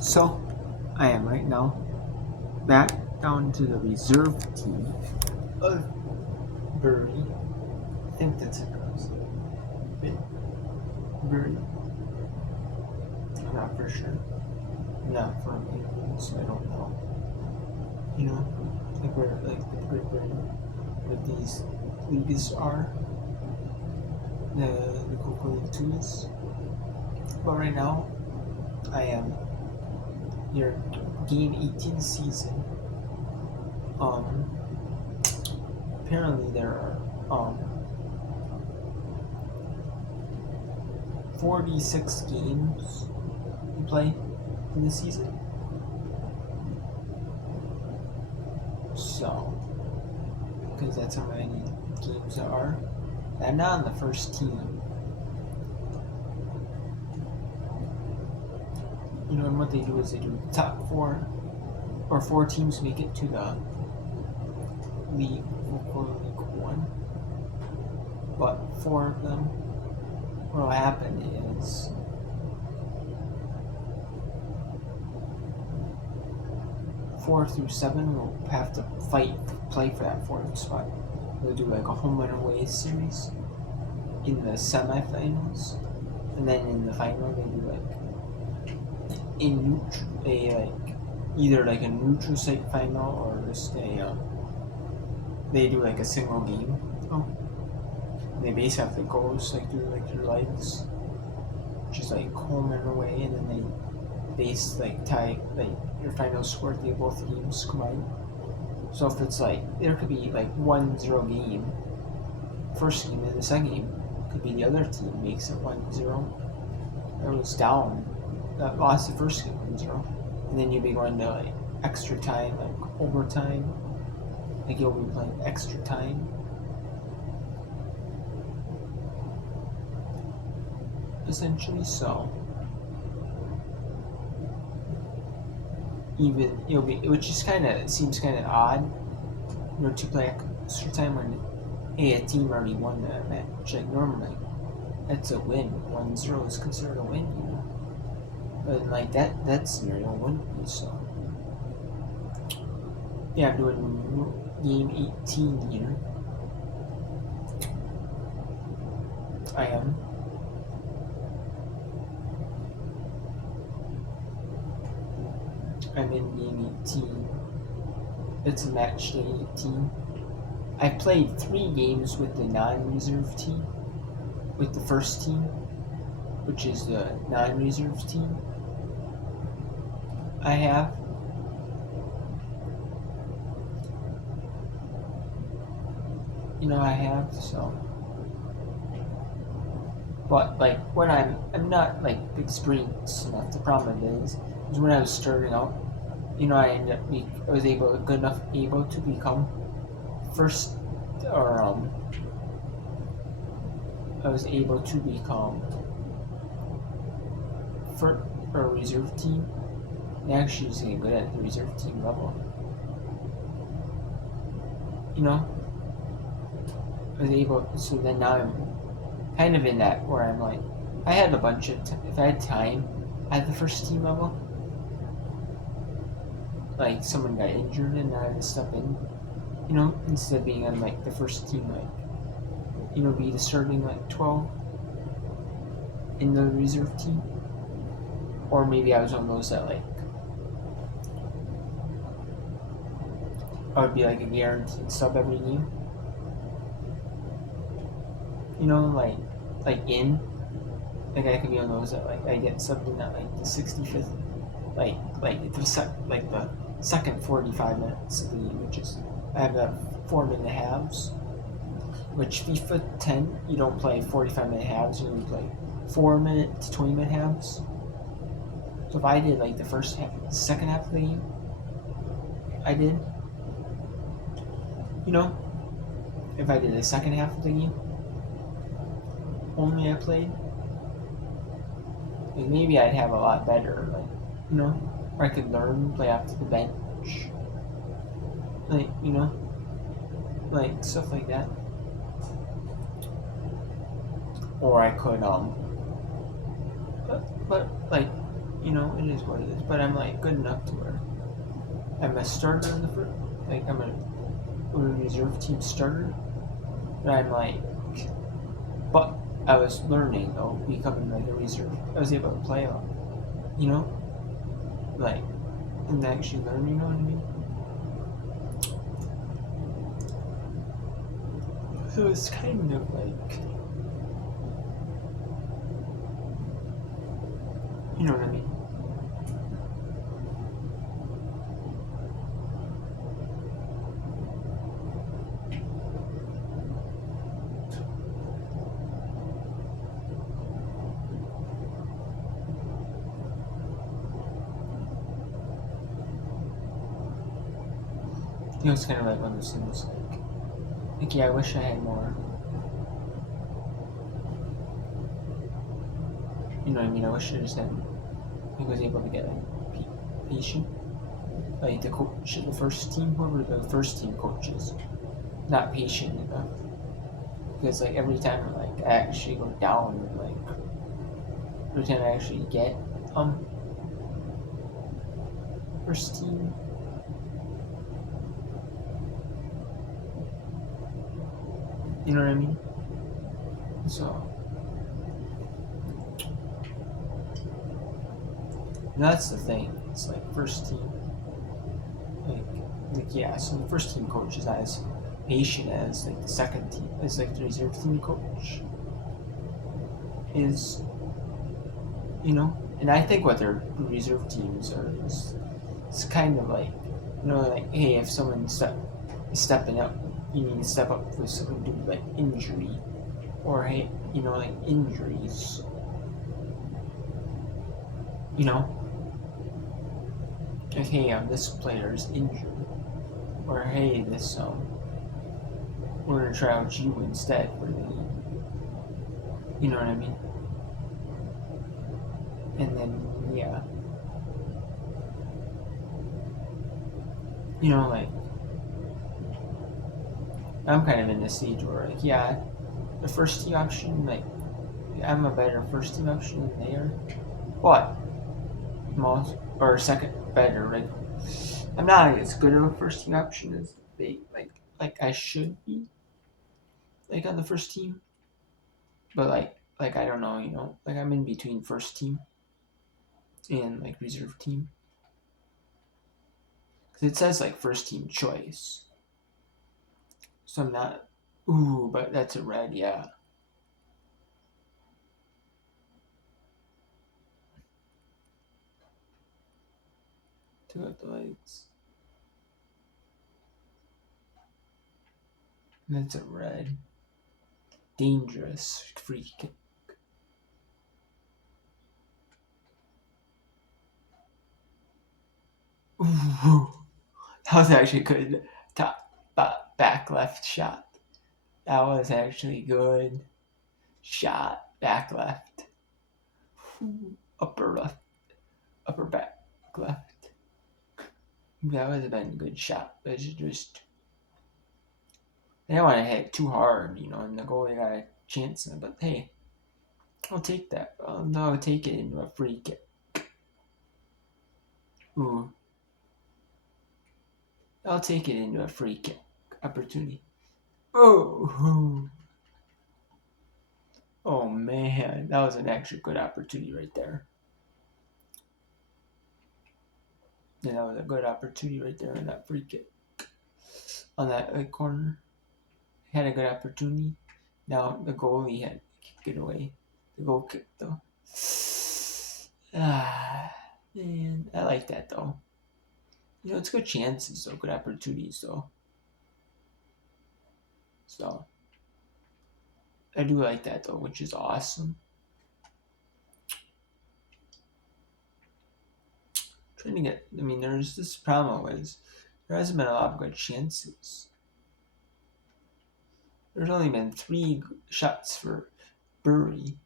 So, I am right now back down to the reserve team of Bury. I think that's it. Bury. I'm not for sure. I'm not from England, so I don't know. You know, like where like the Great Britain, what these leagues are. The Coca League 2s. But right now, I am your game 18 season. Um, Apparently there are 46 games you play in the season. So, because that's how many games there are. I'm not on the first team. You know, and what they do is they do the top four teams make it to the league, local League 1. But four of them, what will happen is four through seven will have to play for that fourth spot. They'll do like a home and away series in the semifinals, and then in the final they do like either like a neutral site final or just they do like a single game. Oh, they basically have the goals like through like your legs, which is like home and away, and then they base like tie like your final score at the both games combined. So if it's like there could be like 1-0 game, first game, and the second game could be the other team makes it 1-0. It was down, that lost the first game 1-0, and then you'd be going to like extra time, like overtime. Like you'll be playing extra time. Essentially, so even it'll be, which is seems kind of odd, you know, to play extra time when a team already won that match. Like normally, that's a win. 1-0 is considered a win, you know. But like that scenario wouldn't be so. Yeah, I'm doing game 18 here. I am. I'm in game 18. It's a match day 18. I've played 3 games with the non-reserve team, with the first team, which is the non-reserve team. I have. You know, I have, so. But like when I'm not like experienced enough. The problem is when I was starting out, you know, I was good enough able to become first, or I was able to become for a reserve team. I actually was getting good at the reserve team level. You know, I was able. So then now I'm kind of in that where I'm like, I had a bunch of if I had time at the first team level. Like someone got injured and I had to step in, you know, instead of being on like the first team, like, you know, be the starting like 12 in the reserve team. Or maybe I was on those that like I would be like a guaranteed sub every game. You know, like I could be on those that like I get subbed in at like the 65th, like the second 45 minutes of the game, which is I have a 4-minute halves. Which FIFA 10 you don't play 45-minute halves, you only play 4-minute to 20-minute halves. So if I did like the second half of the game, I did. You know, if I did the second half of the game, only I played, like maybe I'd have a lot better, like, you know, or I could learn, play off to the bench, like, you know, like stuff like that. Or I could but like It is what it is. But I'm like good enough to where I'm a starter in the first. Like I'm a reserve team starter. But I'm like, but I was learning though, becoming like a reserve. I was able to play a lot, you know, like and actually learn. You know what I mean? So it's kind of like, you know what I mean? It's kind of like one of those things. Like yeah, I wish I had more. You know what I mean? I wish I just had. I was able to get like patient, like the coach, the first team, whoever the first team coaches, not patient enough. Because like every time like I actually go down, like every time I actually get um first team, you know what I mean? So that's the thing. It's like first team, like yeah. So the first team coach is not as patient as like the second team, as like the reserve team coach is, And I think what their reserve teams are is it's kind of like, like hey, if someone's stepping up, you need to step up with someone due to like injury, or hey, like injuries, you know, like hey, this player's injured, or hey, this we're gonna try out you instead for the, you know what I mean, and then yeah, like I'm kind of in the stage where like yeah, the first team option, like I'm a better first team option than they are, but most or second better, right? I'm not as good of a first team option as they like I should be, like on the first team. But like I don't know, like I'm in between first team and like reserve team. Cause it says like first team choice. So I'm not ooh, but that's a red, yeah. Two out the lights. That's a red. Dangerous free kick. Ooh. That was actually good. Top back left shot. That was actually good. Shot back left. Upper left. Upper back left. That would have been a good shot. But it's just they don't want to hit too hard, and the goalie got a chance in it. But hey, I'll take that. No, I'll take it into a free kick. Ooh. I'll take it into a free kick opportunity. Oh, oh man, that was an extra good opportunity right there. Yeah, that was a good opportunity right there in that free kick on that corner. Had a good opportunity. Now the goalie had to kick it away. The goal kick though. Ah, man, I like that though. It's good chances though, good opportunities though. So I do like that though, which is awesome. Trying to get. I mean, there's this problem was there hasn't been a lot of good chances. There's only been 3 shots for Bury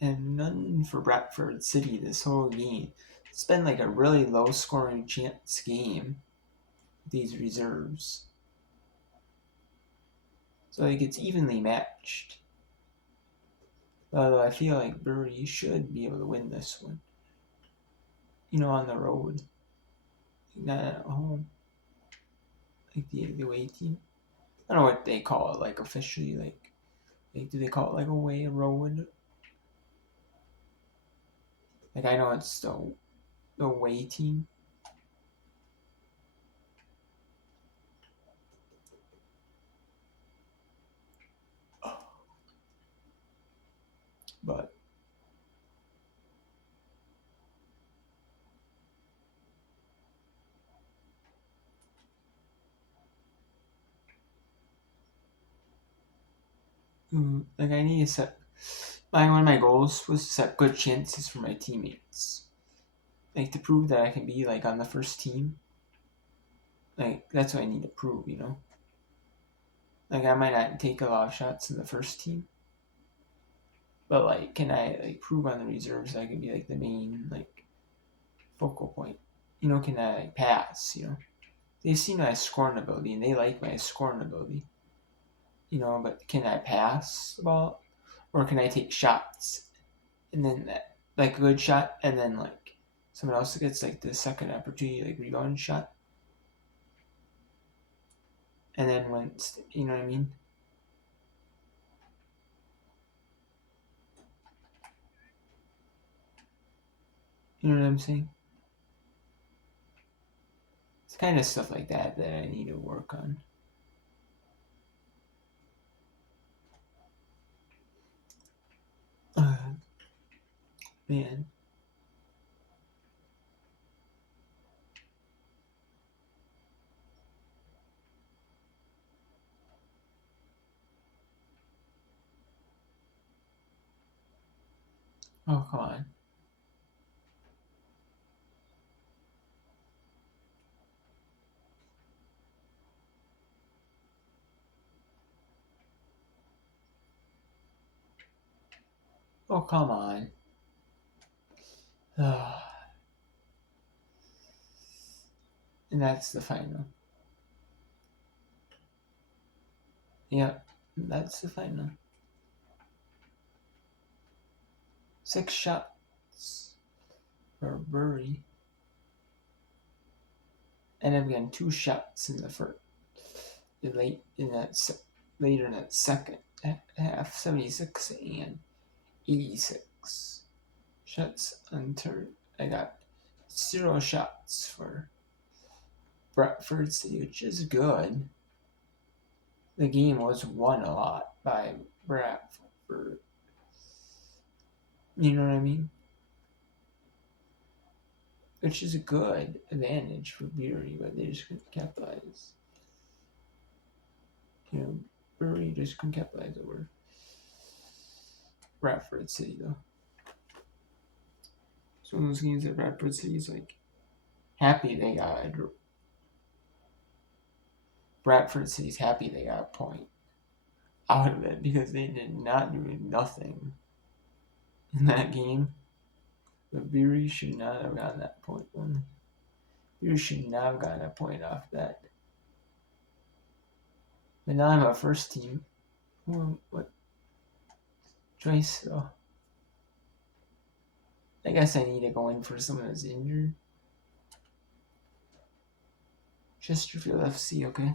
and none for Bradford City this whole game. It's been like a really low scoring chance game with these reserves. So like it's evenly matched. Although I feel like Bury should be able to win this one. on the road, not at home, like the away team. I don't know what they call it, like officially, like do they call it like away road? Like I know it's the away team. But like I need to set one of my goals was to set good chances for my teammates. Like to prove that I can be like on the first team. Like that's what I need to prove, Like I might not take a lot of shots in the first team. But like can I like prove on the reserves that I can be like the main like focal point? Can I like pass, They've seen my scoring ability and they like my scoring ability. But can I pass the ball? Or can I take shots and then like a good shot and then like someone else gets like the second opportunity, like rebound shot? And then when, you know what I mean? You know what I'm saying? It's kind of stuff like that that I need to work on. Man. Oh, come on. Oh, come on. And that's the final. Yep, that's the final. 6 shots for Burry. And I'm getting 2 shots in the first. Later in that second half, 76 and 86 shots unturned. I got 0 shots for Bradford City, which is good. The game was won a lot by Bradford. You know what I mean? Which is a good advantage for Bury, but they just couldn't capitalize. Bury just couldn't capitalize over Bradford City, though. It's one of those games that Bradford City is like happy they got Bradford City's happy they got a point out of it because they did not do nothing in that game. But Bury should not have gotten that point one. Bury should not have gotten a point off that. But now I'm a first team. What choice though? I guess I need to go in for someone who's injured. Chesterfield FC, okay.